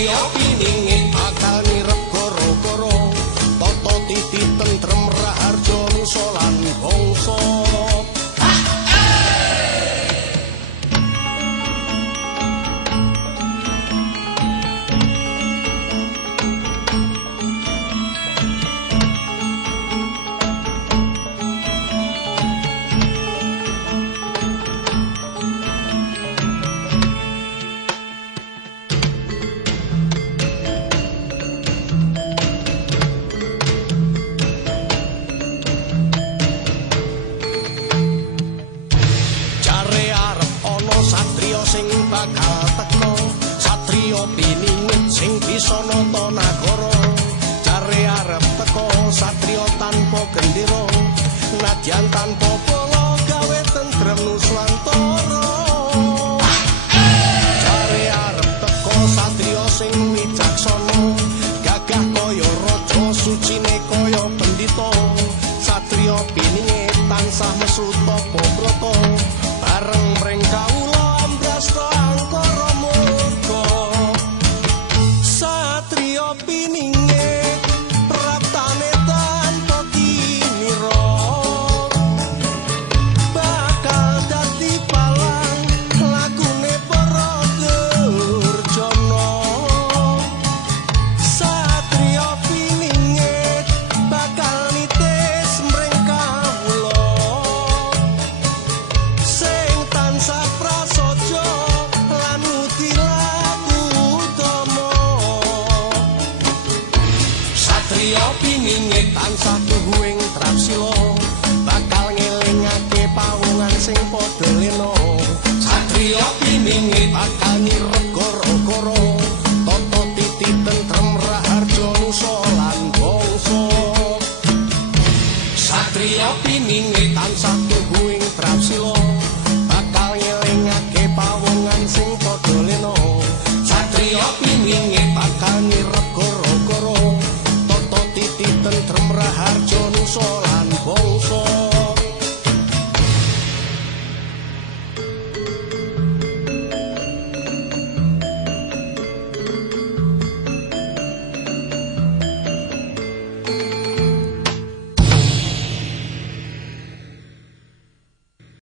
Satrio pininge akal nirep goro-goro tata titi tentrem raharja nusa lan bangsa. Sing bakal tekno satrio piningit sing bisa nata nagara jare arep teko satrio tanpa gendera nadyan tanpa pola gawe tentrem nuswantara jare arep teko satrio sing wicaksana gagah kaya raja sucine kaya pendhita satrio piningit tansah mesu tapa brata bareng mring kawula angkara murka satrio piningit praptane tanpa kinira bakal dadi palang lakune para durjana satrio piningit bakal nitis mring kawula sing tansah prasaja Satrio piningit tansah